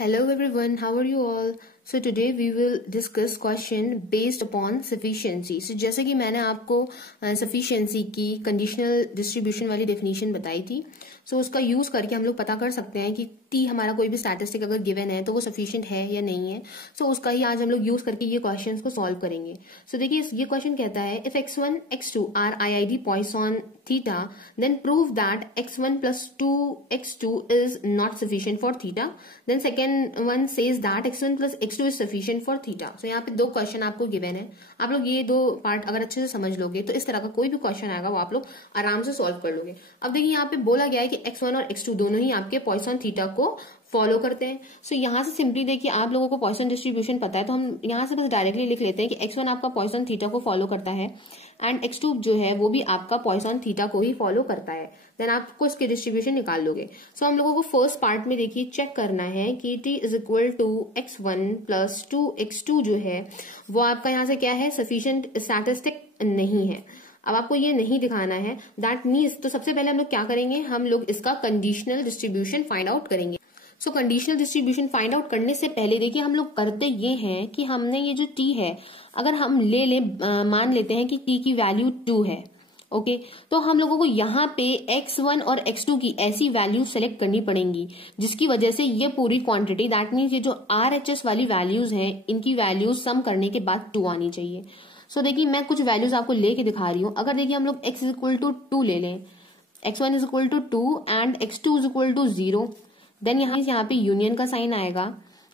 Hello everyone, how are you all? So today we will discuss question based upon sufficiency. So जैसे कि मैंने आपको sufficiency की conditional distribution वाली definition बताई थी, so उसका यूज करके हम लोग पता कर सकते हैं कि t हमारा कोई भी स्टैटिस्टिक अगर गिवन है तो वो सफिशिएंट है या नहीं है. सो उसका ही आज हम लोग यूज करके ये क्वेश्चंस को सॉल्व करेंगे. सो देखिए ये क्वेश्चन कहता है if x1 x2 are IID Poisson theta then prove that x1 plus 2x2 is not sufficient for theta. Then second one says that x1 plus x2 is sufficient for theta. So यहाँ पे दो question आपको given है. आप लोग ये दो part अगर अच्छे से समझ लोगे तो इस तरह का कोई भी क्वेश्चन आएगा वो आप लोग आराम से सॉल्व कर लोगे. अब देखिए यहाँ पे बोला गया है कि x1 और x2 दोनों ही आपके पॉइसन थीटा को फॉलो करते हैं. सो यहाँ से सिंपली देखिए आप लोगों को पॉइसन डिस्ट्रीब्यूशन पता है तो हम यहाँ से बस डायरेक्टली लिख लेते हैं कि x1 आपका पॉइसन थीटा को फॉलो करता है एंड x2 जो है वो भी आपका पॉइसन थीटा को ही फॉलो करता है. देन आपको इसके डिस्ट्रीब्यूशन निकाल लोगे. सो हम लोगों को फर्स्ट पार्ट में देखिए चेक करना है कि t is equal to x1 plus 2x2 जो है वो आपका यहाँ से क्या है, सफिशिएंट स्टैटिस्टिक नहीं है. अब आपको ये नहीं दिखाना है. दैट मीन्स तो सबसे पहले हम लोग क्या करेंगे, हम लोग इसका कंडीशनल डिस्ट्रीब्यूशन फाइंड आउट करेंगे. So conditional distribution find out करने से पहले देखिए हम लोग करते ये हैं कि हमने ये जो t है अगर हम मान लेते हैं कि t की वैल्यू 2 है. ओके तो हम लोगों को यहाँ पे x1 और x2 की ऐसी वैल्यू सेलेक्ट करनी पड़ेंगी जिसकी वजह से ये पूरी क्वांटिटी दैट मीन्स ये जो RHS वाली वैल्यूज हैं इनकी वैल्यूज सम करने के बाद 2 आनी चाहिए. सो देखिए मैं कुछ वैल्यूज आपको लेके दिखा रही हूँ. अगर देखिए हम लोग x इज इक्वल टू 2 ले लें, x1 is equal to 2 and x2 is equal to 0, then यहाँ पे यूनियन का साइन आएगा.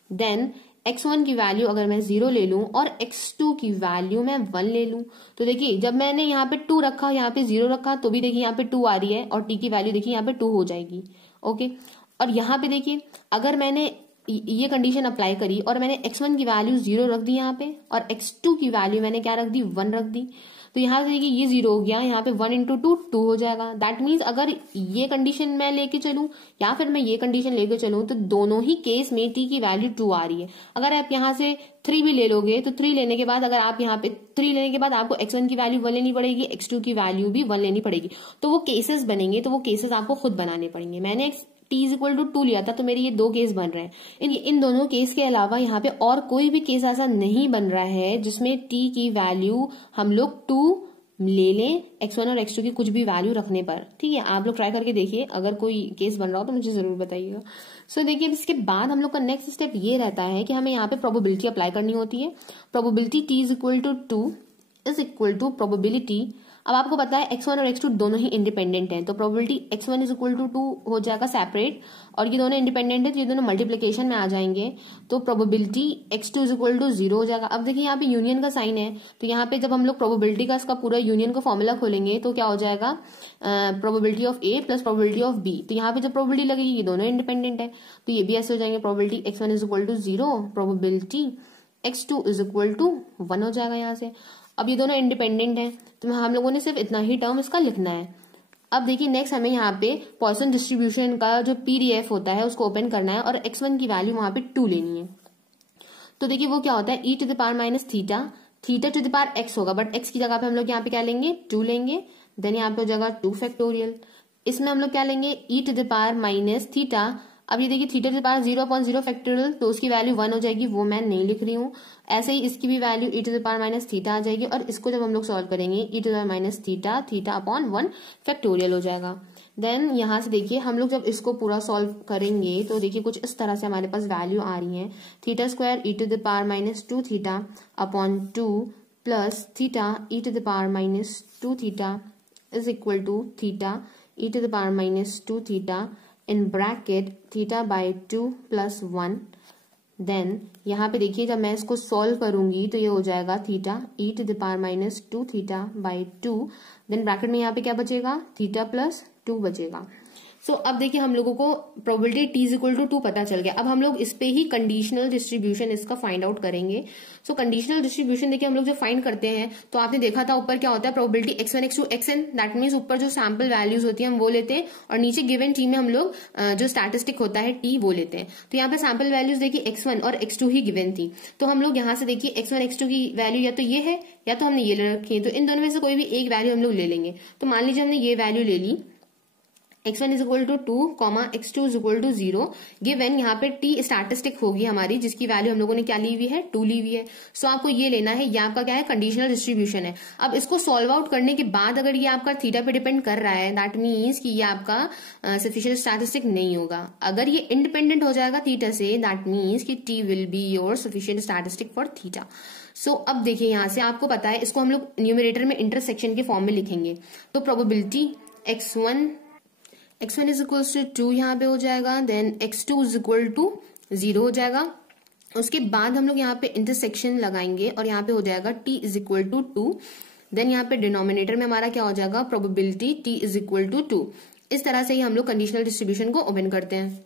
देन x1 की वैल्यू अगर मैं 0 ले लूं और x2 की वैल्यू मैं 1 ले लूं तो देखिए जब मैंने यहाँ पे 2 रखा यहाँ पे 0 रखा तो भी देखिए यहाँ पे 2 आ रही है और t की वैल्यू देखिए यहाँ पे 2 हो जाएगी. ओके और यहाँ पे देखिए अगर मैंने ये कंडीशन अप्लाई करी और मैंने x1 की वैल्यू 0 रख दी यहाँ पे और x2 की वैल्यू मैंने क्या रख दी, 1 रख दी, तो यहाँ से देखिए ये 0 हो गया, यहाँ पे 1 इंटू 2 हो जाएगा. दैट मीन्स अगर ये कंडीशन मैं लेके चलूं या फिर मैं ये कंडीशन लेके चलूं तो दोनों ही केस में t की वैल्यू 2 आ रही है. अगर आप यहाँ से 3 भी ले लोगे तो 3 लेने के बाद अगर आप यहाँ पे 3 लेने के बाद आपको x1 की वैल्यू 1 लेनी पड़ेगी, x2 की वैल्यू भी 1 लेनी पड़ेगी. तो वो केसेस बनेंगे, तो वो केसेस आपको खुद बनाने पड़ेंगे. मैंने t इज इक्वल टू 2 लिया था तो मेरे ये 2 केस बन रहे हैं. इन दोनों केस के अलावा यहाँ पे और कोई भी केस ऐसा नहीं बन रहा है जिसमें t की वैल्यू हम लोग 2 ले लें x1 और x2 की कुछ भी वैल्यू रखने पर. ठीक है, आप लोग ट्राई करके देखिए, अगर कोई केस बन रहा हो तो मुझे जरूर बताइएगा. सो देखिए इसके बाद हम लोग का नेक्स्ट स्टेप ये रहता है कि हमें यहाँ पे प्रोबेबिलिटी अप्लाई करनी होती है. Probability t is equal to 2 is equal to probability. अब आपको पता है x1 और x2 दोनों ही इंडिपेंडेंट हैं तो probability x1 is equal to 2 हो जाएगा सेपरेट और ये दोनों इंडिपेंडेंट है तो ये दोनों मल्टीप्लीकेशन में आ जाएंगे तो probability x2 is equal to 0 हो जाएगा. अब देखिए यहाँ पे यूनियन का साइन है तो यहाँ पे जब हम लोग प्रोबेबिलिटी का इसका पूरा यूनियन का फॉर्मूला खोलेंगे तो क्या हो जाएगा, probability of a plus probability of b. तो यहाँ पे जब प्रोबेबिलिटी लगेगी ये दोनों इंडिपेंडेंट है तो ये भी ऐसे हो जाएंगे, probability x1 is equal to 0, probability x2 is equal to 1 हो जाएगा यहाँ से. अब ये दोनों इंडिपेंडेंट है तो हम लोगों ने सिर्फ इतना ही टर्म इसका लिखना है. अब देखिए नेक्स्ट हमें यहाँ पे पॉइसन डिस्ट्रीब्यूशन का जो PDF होता है उसको ओपन करना है और x1 की वैल्यू वहां पे 2 लेनी है. तो देखिए वो क्या होता है, e to the power minus theta, theta to the power x होगा बट x की जगह पे हम लोग यहाँ पे क्या लेंगे, 2 लेंगे. देन यहाँ पे हो जाएगा 2 फैक्टोरियल. इसमें हम लोग क्या लेंगे, e to the power minus theta. अब ये देखिए theta to the power 0/0 factorial तो उसकी वैल्यू 1 हो जाएगी, वो मैं नहीं लिख रही हूँ. ऐसे ही इसकी भी value e to the power minus theta आ जाएगी और इसको जब हम लोग सॉल्व करेंगे e to the power minus theta, theta upon 1 factorial हो जाएगा. देन यहाँ से देखिए हम लोग जब इसको पूरा सॉल्व करेंगे तो देखिए कुछ इस तरह से हमारे पास वैल्यू आ रही है, theta square e to the power minus 2 theta upon 2 plus theta e to the power minus 2 theta is equal to theta e to the power minus 2 theta in bracket theta by 2 plus 1. Then यहाँ पे देखिए जब मैं इसको solve करूंगी तो ये हो जाएगा theta e to the power minus 2 theta by 2. Then bracket में यहाँ पे क्या बचेगा, थीटा प्लस 2 बचेगा. सो अब देखिए हम लोगों को probability t is equal to 2 पता चल गया. अब हम लोग इस पे ही कंडीशनल डिस्ट्रीब्यूशन इसका फाइंड आउट करेंगे. सो कंडीशनल डिस्ट्रीब्यूशन देखिए हम लोग जो फाइंड करते हैं तो आपने देखा था ऊपर क्या होता है, probability x1 x2 xn. That means ऊपर जो सैंपल वैल्यूज होती है हम वो लेते हैं और नीचे गिवन t में हम लोग जो स्टैटिस्टिक होता है t वो लेते हैं. तो यहाँ पे सैंपल वैल्यूज देखिए x1 और x2 ही गिवन थी तो हम लोग यहाँ से देखिए x1 x2 की वैल्यू या तो ये है या तो हमने ये ले रखी है. तो इन दोनों में से कोई भी एक वैल्यू हम लोग ले लेंगे. तो मान लीजिए हमने ये वैल्यू ले ली x1 is equal to 2 comma x2 is equal to 0 given यहाँ पे t स्टैटिस्टिक होगी हमारी, जिसकी वैल्यू हम लोगों ने क्या ली हुई है, 2 ली हुई है। सो आपको ये लेना है, ये आपका क्या है, कंडीशनल डिस्ट्रीब्यूशन है। अब इसको सॉल्व आउट करने के बाद अगर ये आपका थीटा पे डिपेंड कर रहा है, दैट मीन्स कि ये आपका सफिशिएंट स्टैटिस्टिक नहीं होगा। अगर ये इंडिपेंडेंट हो जाएगा थीटा से, दैट मीन्स कि t will be your sufficient statistic for theta. So अब देखिए यहां से आपको पता है, इसको हम लोग न्यूमरेटर में इंटरसेक्शन के फॉर्म में लिखेंगे। तो probability x1 is equal to 2 यहाँ पे हो जाएगा, then x2 is equal to 0 हो जाएगा। उसके बाद हम लोग यहाँ पे इंटरसेक्शन लगाएंगे और यहाँ पे हो जाएगा t is equal to 2। Then यहाँ पे डिनोमिनेटर में हमारा क्या हो जाएगा, probability t is equal to 2। इस तरह से ही हम लोग कंडीशनल डिस्ट्रीब्यूशन को ओपन करते हैं।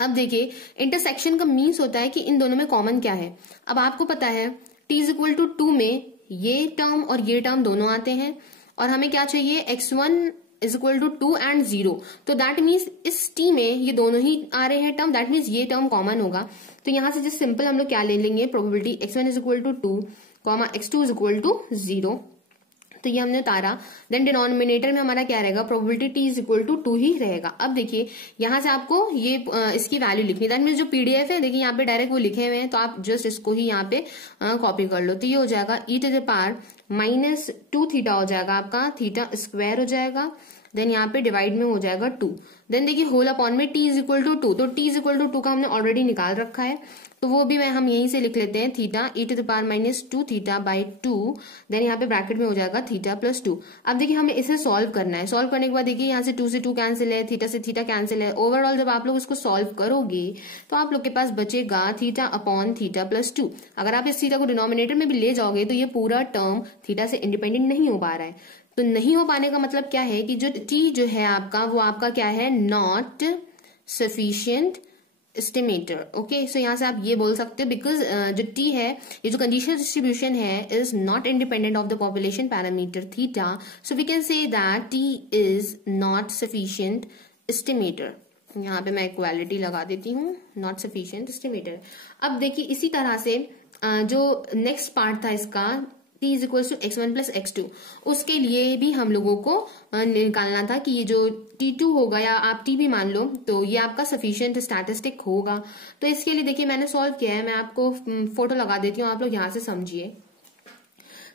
अब देखिए इंटरसेक्शन का मीन्स होता है कि इन दोनों में कॉमन क्या है। अब आपको पता है t इज इक्वल टू 2 में ये टर्म और ये टर्म दोनों आते हैं, और हमें क्या चाहिए, x1 is equal to 2 and 0। तो दैट मीन्स इस t में ये दोनों ही आ रहे हैं टर्म, दैट मीन्स ये टर्म कॉमन होगा। तो यहां से जस्ट सिंपल हम लोग क्या ले लेंगे, probability x1 is equal to 2 comma x2 is equal to 0। तो ये हमने उतारा। देन डिनोमिनेटर में हमारा क्या रहेगा, probability t is equal to 2 ही रहेगा। अब देखिए यहां से आपको ये इसकी वैल्यू लिखनी है, दैट मीन्स जो पीडीएफ है देखिए यहाँ पे डायरेक्ट वो लिखे हुए हैं, तो आप जस्ट इसको ही यहाँ पे कॉपी कर लो। तो ये हो जाएगा e⁻² थीटा हो जाएगा आपका, थीटा स्क्वायर हो जाएगा। देन यहाँ पे डिवाइड में हो जाएगा 2। देन देखिए होल अपॉन में t इज इक्वल टू 2, तो t इज इक्वल टू 2 का हमने ऑलरेडी निकाल रखा है, तो वो भी हम यहीं से लिख लेते हैं, theta e⁻² theta by 2। Then यहाँ पे ब्रैकेट में हो जाएगा थीटा प्लस 2। अब देखिए हमें इसे सॉल्व करना है। सॉल्व करने के बाद देखिए यहाँ से 2 से 2 कैंसिल है, थीटा से थीटा कैंसिल है। ओवरऑल जब आप लोग इसको सॉल्व करोगे तो आप लोग के पास बचेगा थीटा अपॉन थीटा प्लस 2। अगर आप इस थीटा को डिनोमिनेटर में भी ले जाओगे तो ये पूरा टर्म थीटा से इंडिपेंडेंट नहीं हो पा रहा है। तो नहीं हो पाने का मतलब क्या है कि जो t जो है आपका, वो आपका क्या है, नॉट सफिशिएंट एस्टिमेटर। ओके, सो यहां से आप ये बोल सकते हो, बिकॉज जो t है, ये जो कंडीशनल डिस्ट्रीब्यूशन है, is not independent of the population parameter theta, so we can say that t is not sufficient estimator. यहाँ पे मैं इक्वालिटी लगा देती हूँ, नॉट सफिशिएंट एस्टिमेटर। अब देखिए इसी तरह से जो नेक्स्ट पार्ट था इसका, t is equal to x1 plus x2, उसके लिए भी हम लोगों को निकालना था कि ये जो t2 होगा, या आप t भी मान लो, तो ये आपका सफिशिएंट स्टैटिस्टिक होगा। तो इसके लिए देखिए मैंने सॉल्व किया है, मैं आपको फोटो लगा देती हूँ, आप लोग यहाँ से समझिए।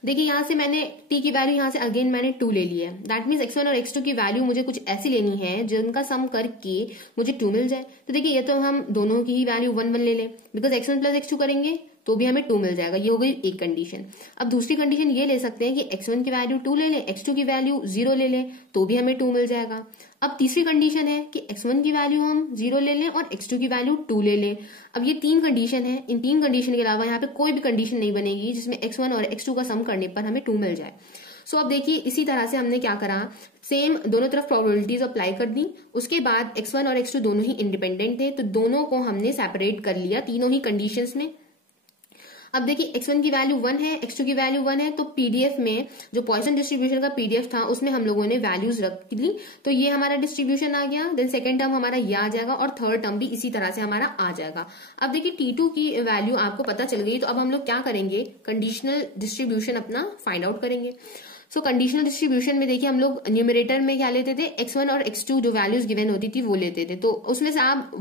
देखिए यहाँ से मैंने t की वैल्यू यहाँ से अगेन मैंने 2 ले ली है, दैट मीन्स x1 और x2 की वैल्यू मुझे कुछ ऐसी लेनी है जिनका सम करके मुझे 2 मिल जाए। तो देखिए ये तो हम दोनों की ही वैल्यू 1 1 ले लें, बिकॉज x1 प्लस x2 करेंगे तो भी हमें 2 मिल जाएगा। ये हो गई एक कंडीशन। अब दूसरी कंडीशन ये ले सकते हैं कि x1 की वैल्यू 2 ले लें, x2 की वैल्यू 0 ले लें, तो भी हमें 2 मिल जाएगा। अब तीसरी कंडीशन है कि x1 की वैल्यू हम 0 ले लें और x2 की वैल्यू 2 ले लें। अब ये 3 कंडीशन है, इन 3 कंडीशन के अलावा यहाँ पे कोई भी कंडीशन नहीं बनेगी जिसमें x1 और x2 का सम करने पर हमें 2 मिल जाए। सो अब देखिए इसी तरह से हमने क्या करा, सेम दोनों तरफ प्रोबेबिलिटीज अप्लाई कर दी। उसके बाद x1 और x2 दोनों ही इंडिपेंडेंट थे, तो दोनों को हमने सेपरेट कर लिया तीनों ही कंडीशंस में। अब देखिए x1 की वैल्यू 1 है, x2 की वैल्यू 1 है, तो पीडीएफ में जो पॉइसन डिस्ट्रीब्यूशन का पीडीएफ था उसमें हम लोगों ने वैल्यूज रख ली, तो ये हमारा डिस्ट्रीब्यूशन आ गया। देन सेकंड टर्म हमारा ये आ जाएगा और थर्ड टर्म भी इसी तरह से हमारा आ जाएगा। अब देखिए t2 की वैल्यू आपको पता चल गई, तो अब हम लोग क्या करेंगे, कंडीशनल डिस्ट्रीब्यूशन अपना फाइंड आउट करेंगे। सो कंडीशनल डिस्ट्रीब्यूशन में देखिए हम लोग न्यूमरेटर में क्या लेते थे, x1 और x2 जो वैल्यूज गिवन होती थी वो लेते थे। तो उसमें से आप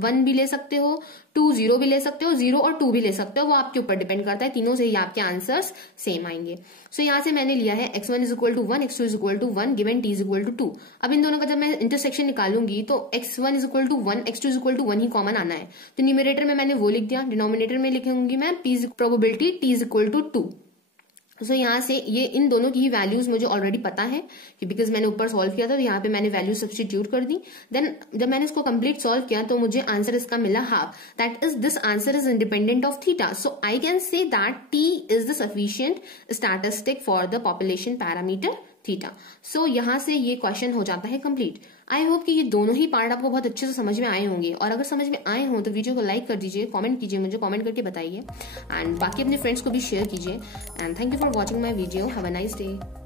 1 भी ले सकते हो, 2 0 भी ले सकते हो, 0 और 2 भी ले सकते हो, वो आपके ऊपर डिपेंड करता है। तीनों से ही आपके आंसर्स सेम आएंगे। सो यहाँ से मैंने लिया है x1 is equal to 1, x2 is equal to 1, given t is equal to 2। अब इन दोनों का जब मैं इंटरसेक्शन निकालूंगी तो x1 is equal to 1, x2 is equal to 1 ही कॉमन आना है। तो न्यूमरेटर में मैंने वो लिख दिया, डिनोमिनेटर में लिखूंगी मैं probability t is equal to 2। So यहाँ से ये इन दोनों की ही वैल्यूज मुझे ऑलरेडी पता है कि बिकॉज मैंने ऊपर सॉल्व किया था, तो यहाँ पे मैंने वैल्यू सब्स्टिट्यूट कर दी। देन जब मैंने इसको कंप्लीट सॉल्व किया तो मुझे आंसर इसका मिला half, that is this answer is independent of theta. So I can say that t is the sufficient statistic for the population parameter theta. So यहाँ से ये क्वेश्चन हो जाता है कंप्लीट। आई होप कि ये दोनों ही पार्ट आपको बहुत अच्छे से समझ में आए होंगे, और अगर समझ में आए हों तो वीडियो को लाइक कर दीजिए, कमेंट कीजिए, मुझे कमेंट करके बताइए, एंड बाकी अपने फ्रेंड्स को भी शेयर कीजिए। And thank you for watching my video. Have a nice day.